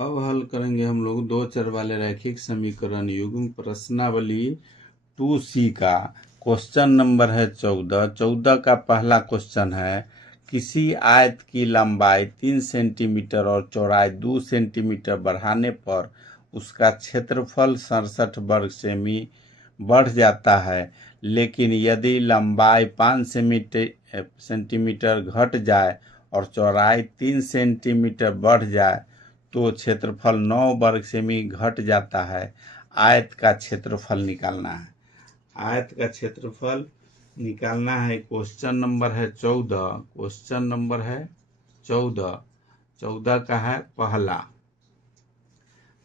अब हल करेंगे हम लोग दो चर वाले रैखिक समीकरण युग्म प्रश्नावली 2C का क्वेश्चन नंबर है 14 का पहला क्वेश्चन है किसी आयत की लंबाई 3 सेंटीमीटर और चौड़ाई 2 सेंटीमीटर बढ़ाने पर उसका क्षेत्रफल 67 वर्ग सेमी बढ़ जाता है, लेकिन यदि लंबाई 5 सेंटीमीटर घट जाए और चौड़ाई 3 सेंटीमीटर बढ़ जाए तो क्षेत्रफल 9 वर्ग सेमी घट जाता है। आयत का क्षेत्रफल निकालना है। आयत का क्षेत्रफल निकालना है। क्वेश्चन नंबर है 14। क्वेश्चन नंबर है 14 का है पहला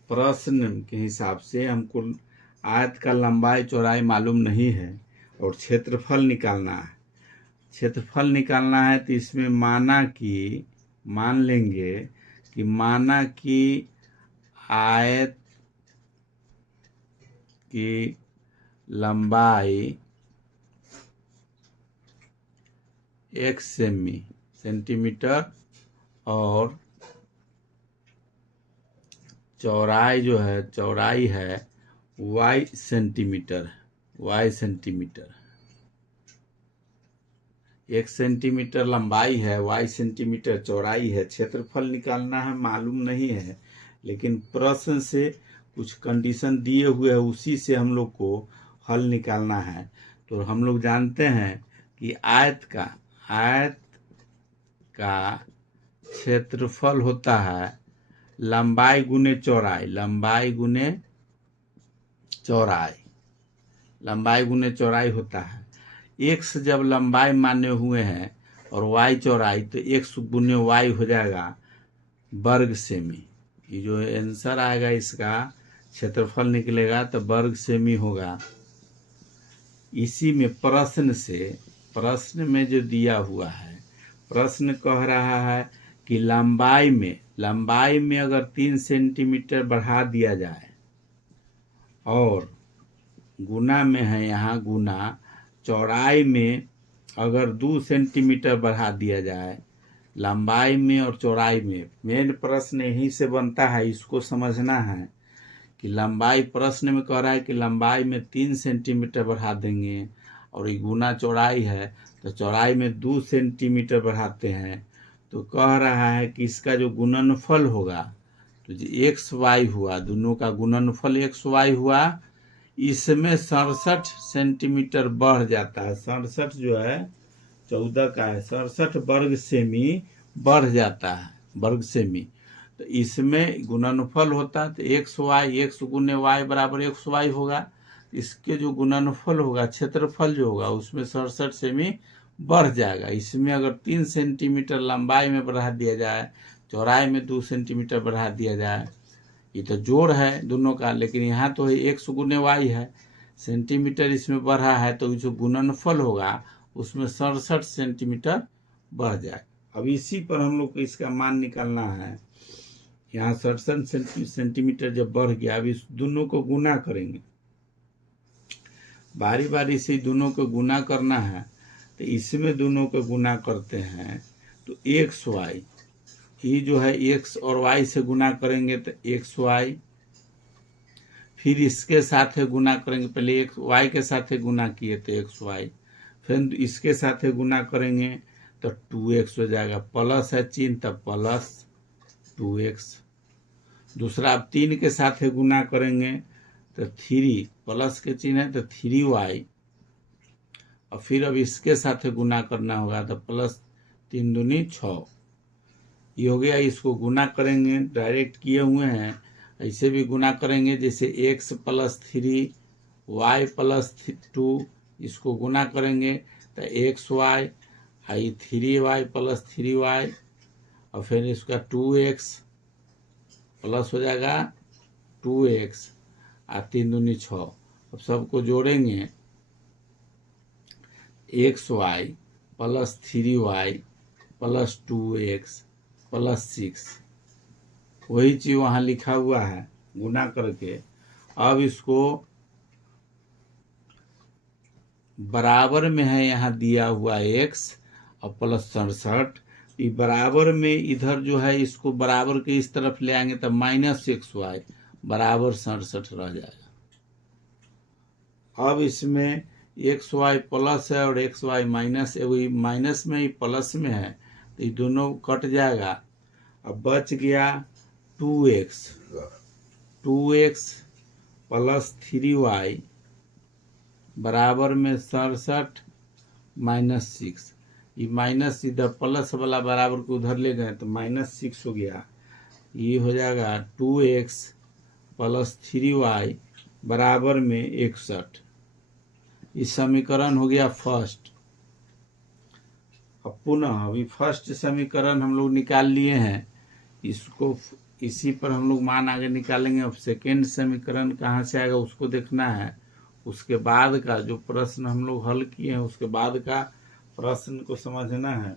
प्रश्न के हिसाब से हमको आयत का लंबाई चौड़ाई मालूम नहीं है और क्षेत्रफल निकालना है। क्षेत्रफल निकालना है तो इसमें मान लेंगे कि माना कि आयत की लंबाई 1 सेंटीमीटर और चौड़ाई है y सेंटीमीटर। 1 सेंटीमीटर लंबाई है, y सेंटीमीटर चौड़ाई है। क्षेत्रफल निकालना है, मालूम नहीं है, लेकिन प्रश्न से कुछ कंडीशन दिए हुए है, उसी से हम लोग को हल निकालना है। तो हम लोग जानते हैं कि आयत का क्षेत्रफल होता है लंबाई गुने चौड़ाई होता है। x जब लंबाई माने हुए हैं और y चौड़ाई, तो x गुने y हो जाएगा वर्ग सेमी। ये जो आंसर आएगा इसका क्षेत्रफल निकलेगा तो वर्ग सेमी होगा। इसी में प्रश्न में जो दिया हुआ है, प्रश्न कह रहा है कि लंबाई में अगर 3 सेंटीमीटर बढ़ा दिया जाए और गुना में है यहाँ गुना, चौड़ाई में अगर 2 सेंटीमीटर बढ़ा दिया जाए, लंबाई में और चौड़ाई में। मेन प्रश्न यहीं से बनता है, इसको समझना है कि लंबाई प्रश्न में कह रहा है कि लंबाई में 3 सेंटीमीटर बढ़ा देंगे और ये गुना चौड़ाई है तो चौड़ाई में 2 सेंटीमीटर बढ़ाते हैं, तो कह रहा है कि इसका जो गुणनफल होगा, तो जो एक्स वाई हुआ, दोनों का गुणनफल एक्स वाई हुआ, इसमें 67 सेंटीमीटर बढ़ जाता है। 67 जो है 14 का है, 67 वर्ग सेमी बढ़ जाता है, वर्ग सेमी। तो इसमें गुणनफल होता है तो एक्स गुने वाई बराबर एक्स वाई होगा। इसके जो गुणनफल होगा, क्षेत्रफल जो होगा, उसमें 67 सेमी बढ़ जाएगा। इसमें अगर 3 सेंटीमीटर लंबाई में बढ़ा दिया जाए, चौड़ाई में 2 सेंटीमीटर बढ़ा दिया जाए, ये तो जोड़ है दोनों का, लेकिन यहाँ तो है एक्स गुने वाई है, सेंटीमीटर इसमें बढ़ा है, तो जो गुणनफल होगा उसमें 67 सेंटीमीटर बढ़ जाए। अब इसी पर हम लोग को इसका मान निकालना है। यहाँ 67 सेंटीमीटर जब बढ़ गया, अब इस दोनों को गुना करेंगे, बारी बारी से दोनों को गुना करना है। तो इसमें दोनों को गुना करते हैं तो एक्स वाई, ये जो है एक्स और वाई से गुना करेंगे तो एक्स वाई, फिर इसके साथ गुना करेंगे, पहले एक्स वाई के साथ गुना किए तो एक्स वाई, फिर इसके साथ गुना करेंगे तो 2x हो जाएगा, प्लस है चिन्ह तब प्लस 2x। दूसरा अब 3 के साथ गुना करेंगे तो 3, प्लस के चिन्ह है तो 3y, और फिर अब इसके साथ गुना करना होगा तो प्लस 3 दूनी 6, ये हो गया। इसको गुना करेंगे, डायरेक्ट किए हुए हैं, ऐसे भी गुना करेंगे, जैसे x प्लस 3 y प्लस 2, इसको गुना करेंगे तो xy, आई 3y प्लस 3y, और फिर इसका 2x प्लस हो जाएगा 2x, और 3 दूनी 6। अब सबको जोड़ेंगे, xy plus 3y plus 2x plus 6, वही चीज वहाँ लिखा हुआ है गुना करके। अब इसको बराबर में है यहाँ दिया हुआ x और प्लस 67, ये बराबर में इधर जो है इसको बराबर के इस तरफ ले आएंगे तो -xy बराबर 67 रह जाएगा। अब इसमें xy प्लस है और xy माइनस, माइनस में ही प्लस में है तो ये दोनों कट जाएगा। अब बच गया 2x प्लस 3y बराबर में 67 -6। ये माइनस इधर प्लस वाला बराबर को उधर ले गए तो -6 हो गया। ये हो जाएगा 2x प्लस 3y बराबर में 61। इस समीकरण हो गया फर्स्ट। अब पुनः अभी फर्स्ट समीकरण हम लोग निकाल लिए हैं, इसको इसी पर हम लोग मान आगे निकालेंगे। अब सेकेंड समीकरण कहाँ से आएगा उसको देखना है। उसके बाद का जो प्रश्न हम लोग हल किए हैं उसके बाद का प्रश्न को समझना है।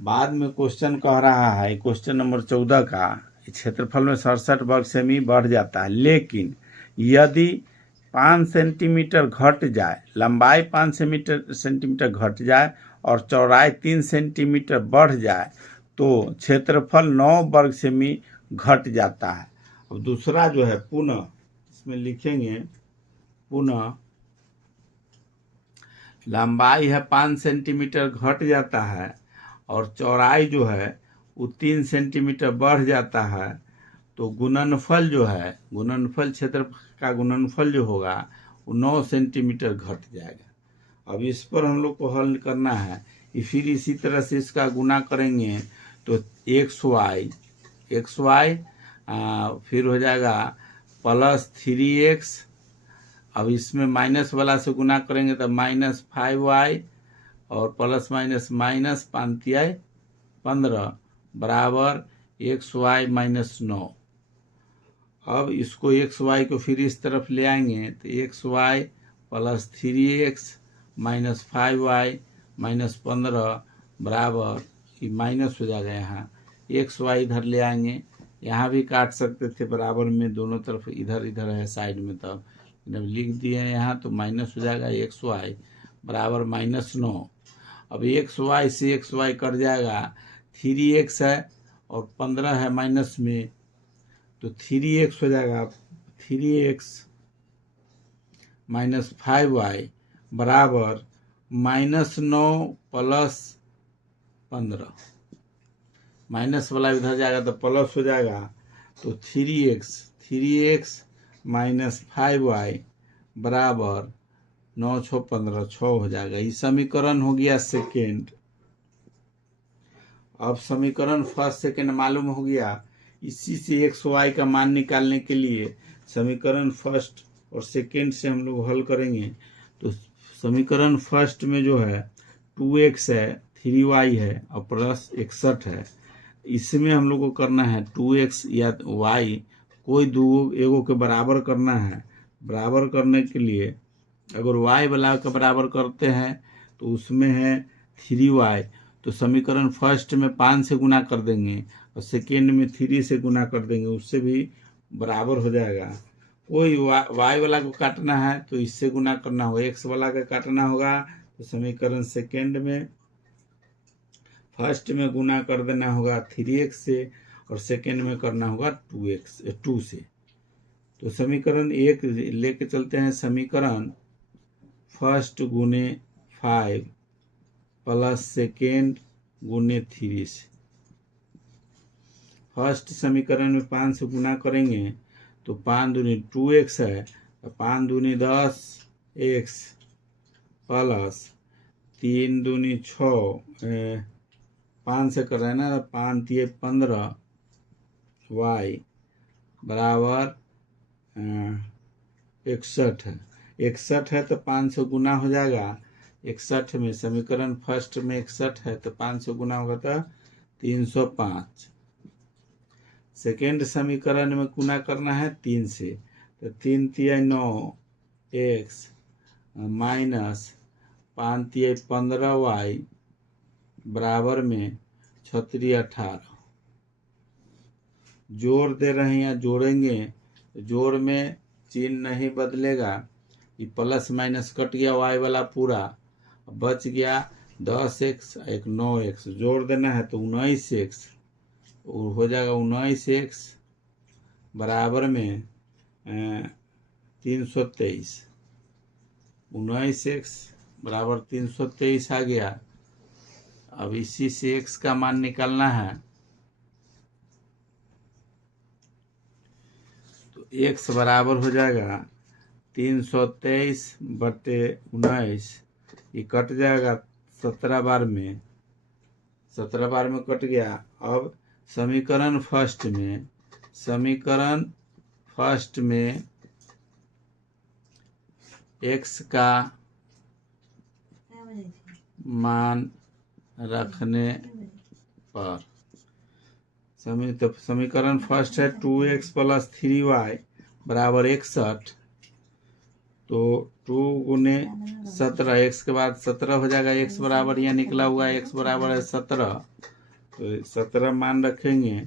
बाद में क्वेश्चन कह रहा है, क्वेश्चन नंबर 14 का, क्षेत्रफल में 67 वर्ग सेमी बढ़ जाता है, लेकिन यदि 5 सेंटीमीटर घट जाए, लंबाई 5 सेंटीमीटर घट जाए और चौड़ाई 3 सेंटीमीटर बढ़ जाए तो क्षेत्रफल 9 वर्ग सेमी घट जाता है। अब दूसरा जो है पुनः इसमें लिखेंगे, पुनः लंबाई है 5 सेंटीमीटर घट जाता है और चौड़ाई जो है वो 3 सेंटीमीटर बढ़ जाता है तो गुणनफल जो है, गुणनफल क्षेत्र का गुणनफल जो होगा वो 9 सेंटीमीटर घट जाएगा। अब इस पर हम लोग को हल करना है। फिर इसी तरह से इसका गुना करेंगे तो xy फिर हो जाएगा प्लस 3x। अब इसमें माइनस वाला से गुना करेंगे तो -5y और प्लस माइनस माइनस 5×15 बराबर xy -9। अब इसको xy को फिर इस तरफ ले आएंगे तो xy plus 3x minus 5y minus 15 बराबर, ये माइनस हो जाएगा। यहाँ xy इधर ले आएंगे, यहाँ भी काट सकते थे बराबर में, दोनों तरफ इधर इधर है साइड में, तब जब लिख दिए हैं यहाँ तो माइनस हो जाएगा। xy बराबर -9। अब xy से xy कट जाएगा, 3x है और 15 है माइनस में तो 3x हो जाएगा। 3x माइनस 5y बराबर -9 प्लस 15, माइनस वाला इधर जाएगा तो प्लस हो जाएगा तो 3x माइनस 5y बराबर 9 6 15 6 हो जाएगा। ये समीकरण हो गया सेकेंड। अब समीकरण फर्स्ट सेकेंड मालूम हो गया। इसी से xy का मान निकालने के लिए समीकरण फर्स्ट और सेकेंड से हम लोग हल करेंगे। तो समीकरण फर्स्ट में जो है 2x है, 3y है और प्लस 61 है। इसमें हम लोग को करना है 2x या y कोई दो एगो के बराबर करना है। बराबर करने के लिए अगर y वाला के बराबर करते हैं तो उसमें है 3y, तो समीकरण फर्स्ट में 5 से गुना कर देंगे और सेकेंड में 3 से गुना कर देंगे, उससे भी बराबर हो जाएगा। कोई y वाला को काटना है तो इससे गुना करना होगा, x वाला का काटना होगा तो समीकरण सेकेंड में फर्स्ट में गुना कर देना होगा 3x से और सेकेंड में करना होगा 2 से। तो समीकरण एक लेके चलते हैं, समीकरण फर्स्ट गुने 5 प्लस सेकेंड गुने 3 से। फर्स्ट समीकरण में 5 से गुना करेंगे तो 5 दूनी 2x है, 5 दूनी 10x प्लस 3 दूनी 6, 5 से कर रहे हैं ना, 5 3 15 y बराबर 61 है। 61 है तो 5 से गुना हो जाएगा। 61 में समीकरण फर्स्ट में 61 है तो 5 से गुना होगा तो 305। सेकेंड समीकरण में गुना करना है 3 से तो 3 3 9 x माइनस 5 3 15 y बराबर में 6 3 18। जोड़ दे रहे हैं या जोड़ेंगे तो जोड़ में चिन्ह नहीं बदलेगा, ये प्लस माइनस कट गया y वाला पूरा, बच गया 10x एक 9x जोड़ देना है तो 19x हो जाएगा। 19x बराबर में 323। 19x बराबर 323 आ गया। अब इसी से x का मान निकालना है। तो x बराबर हो जाएगा 323/19। ये कट जाएगा 17 बार में। 17 बार में कट गया। अब समीकरण फर्स्ट में x का मान रखने पर समीकरण फर्स्ट है 2x + 3y बराबर 61। तो 2 गुने 17 x के बाद 17 हो जाएगा। x बराबर यहाँ निकला हुआ है x बराबर है 17। तो 17 मान रखेंगे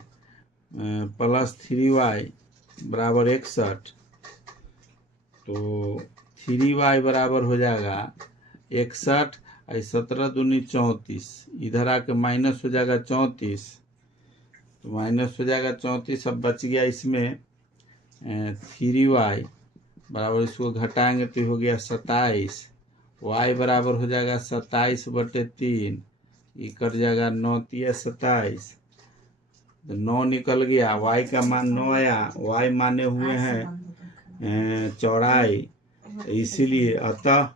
प्लस 3y बराबर 61। तो 3y बराबर हो जाएगा 61। 17 दूनी 34। इधर आके माइनस हो जाएगा 34। तो माइनस हो जाएगा 34। अब बच गया इसमें 3y बराबर, इसको घटाएंगे तो हो गया 27। y बराबर हो जाएगा 27/3। ये कट जाएगा 9 × 27। तो 9 निकल गया। y का मान 9 आया। y माने हुए हैं चौड़ाई, इसीलिए अतः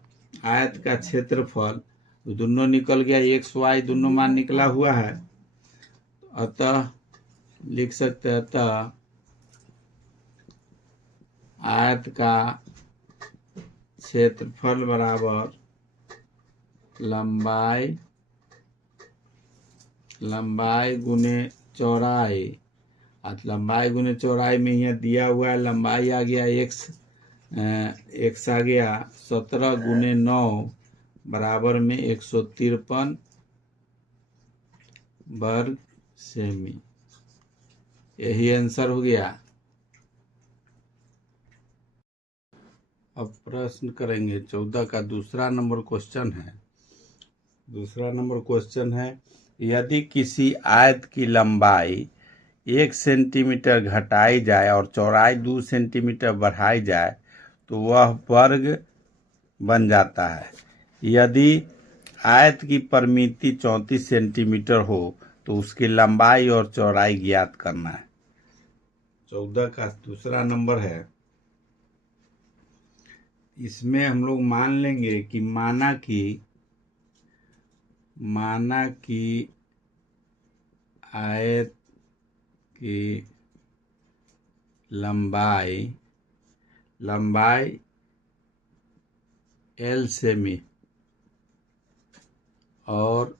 आयत का क्षेत्रफल दोनों निकल गया। x y दोनों मान निकला हुआ है। अतः लिख सकते हैं अतः आयत का क्षेत्रफल बराबर लंबाई गुने चौड़ाई। लंबाई गुने चौड़ाई में यहाँ दिया हुआ है लंबाई आ गया x आ गया 17 गुने 9 बराबर में 153 वर्ग सेमी। यही आंसर हो गया। अब प्रश्न करेंगे 14 का दूसरा नंबर क्वेश्चन है। दूसरा नंबर क्वेश्चन है, यदि किसी आयत की लंबाई 1 सेंटीमीटर घटाई जाए और चौड़ाई 2 सेंटीमीटर बढ़ाई जाए तो वह वर्ग बन जाता है। यदि आयत की परिमिति 34 सेंटीमीटर हो तो उसकी लंबाई और चौड़ाई ज्ञात करना है। 14 का दूसरा नंबर है। इसमें हम लोग मान लेंगे कि माना कि आयत की लंबाई L सेमी और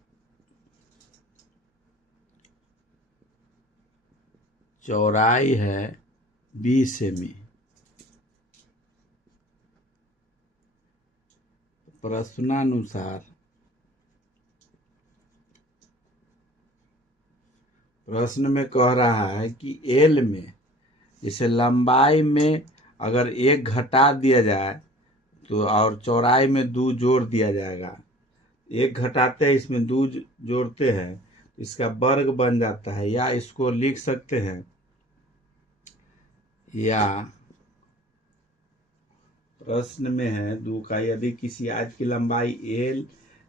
चौड़ाई है B सेमी। प्रश्नानुसार प्रश्न में कह रहा है कि L में जैसे लंबाई में अगर 1 घटा दिया जाए तो और चौड़ाई में 2 जोड़ दिया जाएगा। 1 घटाते हैं, इसमें 2 जोड़ते हैं, इसका वर्ग बन जाता है। या इसको लिख सकते हैं, या प्रश्न में है 2 का, यदि किसी आयत की लंबाई L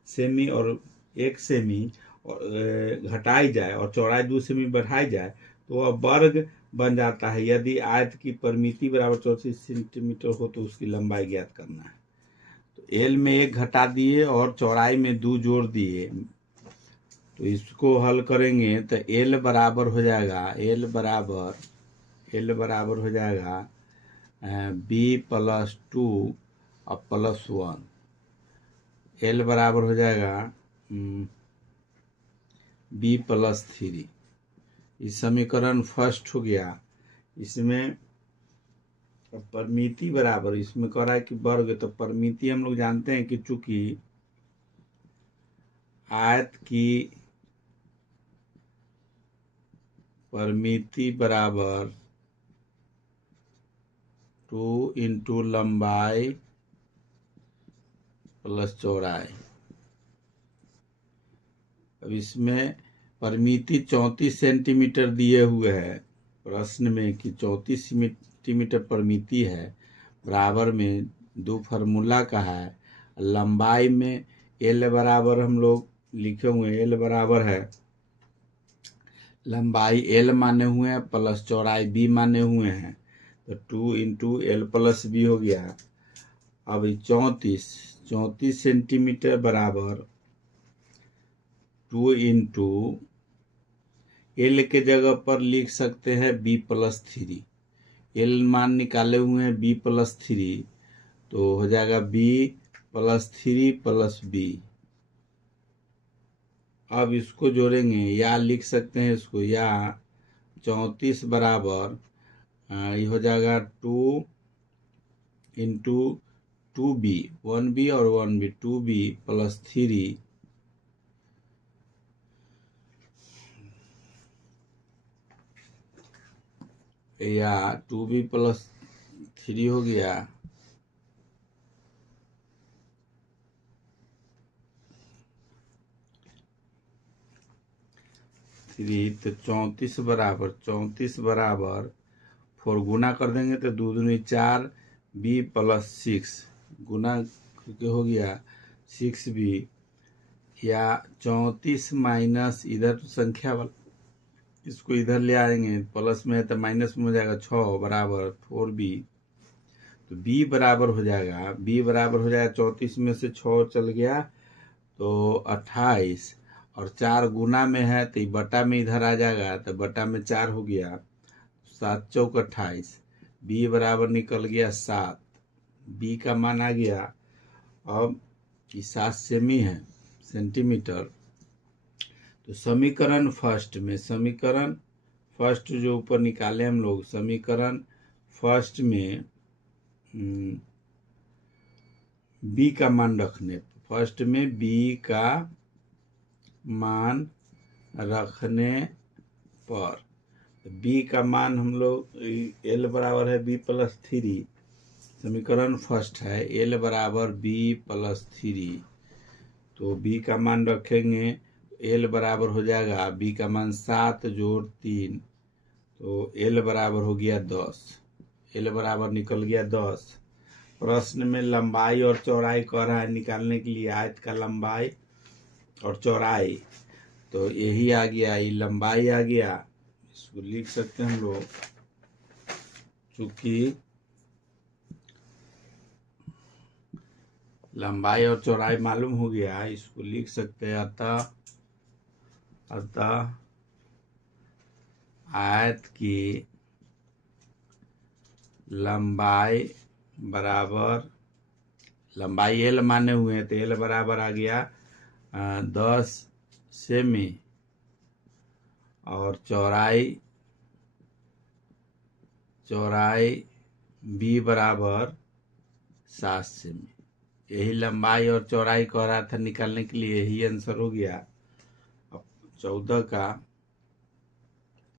सेमी और 1 सेमी घटाई जाए और चौड़ाई 2 सेमी बढ़ाई जाए तो वह वर्ग बन जाता है। यदि आयत की परिमिति बराबर 34 सेंटीमीटर हो तो उसकी लंबाई ज्ञात करना है। तो L में 1 घटा दिए और चौड़ाई में 2 जोड़ दिए, तो इसको हल करेंगे तो L बराबर हो जाएगा B + 2 और +1। L बराबर हो जाएगा B + 3। इस समीकरण फर्स्ट हो गया। इसमें परिमिति बराबर, इसमें कह रहा है कि वर्ग, तो परिमिति हम लोग जानते हैं कि चूंकि आयत की परिमिति बराबर 2 × लंबाई + चौड़ाई, अब इसमें परिमिति 34 सेंटीमीटर दिए हुए है प्रश्न में कि 34 सेंटीमीटर परिमिति है, बराबर में दो फार्मूला का है। लंबाई में एल बराबर हम लोग लिखे हुए हैं, एल बराबर है, लंबाई एल माने हुए हैं प्लस चौड़ाई बी माने हुए हैं, तो 2 इंटू एल प्लस बी हो गया। अब 34 सेंटीमीटर बराबर 2 इंटू एल के जगह पर लिख सकते हैं बी प्लस 3। एल मान निकाले हुए हैं बी प्लस 3, तो हो जाएगा बी प्लस 3 प्लस बी। अब इसको जोड़ेंगे, या लिख सकते हैं इसको, या 34 बराबर ये हो जाएगा 2 इंटू 2b, 1b और 1b, 2b प्लस 3 या 2b प्लस 3 हो गया। तो 34 बराबर 4 गुना कर देंगे तो 2 दूनी 4, b प्लस 6 गुना करके हो गया 6b, या 34 माइनस इधर तो संख्या वाला, इसको इधर ले आएंगे, प्लस में है तो माइनस में हो जाएगा 6 बराबर 4b, तो b बराबर हो जाएगा, b बराबर हो जाएगा 34 में से 6 चल गया तो 28, और 4 गुना में है तो बटा में इधर आ जाएगा, तो बटा में 4 हो गया, 7 चौक 28, b बराबर निकल गया 7, b का मान आ गया। अब ये 7 सेमी है सेंटीमीटर, तो समीकरण फर्स्ट जो ऊपर निकाले हम लोग, समीकरण फर्स्ट में b का मान रखने, फर्स्ट में b का मान रखने पर b का मान हम लोग l बराबर है b प्लस 3, समीकरण फर्स्ट है l बराबर b प्लस 3, तो b का मान रखेंगे, l बराबर हो जाएगा b का मान 7 जोड़ 3, तो l बराबर हो गया 10, l बराबर निकल गया 10। प्रश्न में लंबाई और चौड़ाई कह रहा है निकालने के लिए, आयत का लंबाई और चौड़ाई, तो यही आ गया, ये लंबाई आ गया, इसको लिख सकते हैं हम लोग, चूंकि लंबाई और चौड़ाई मालूम हो गया, इसको लिख सकते हैं, अतः आयत की लंबाई बराबर, लंबाई एल माने हुए हैं तो एल बराबर आ गया 10 सेमी, और चौड़ाई बी बराबर 7 सेमी। यही लंबाई और चौड़ाई कह रहा था निकालने के लिए, यही आंसर हो गया। अब 14 का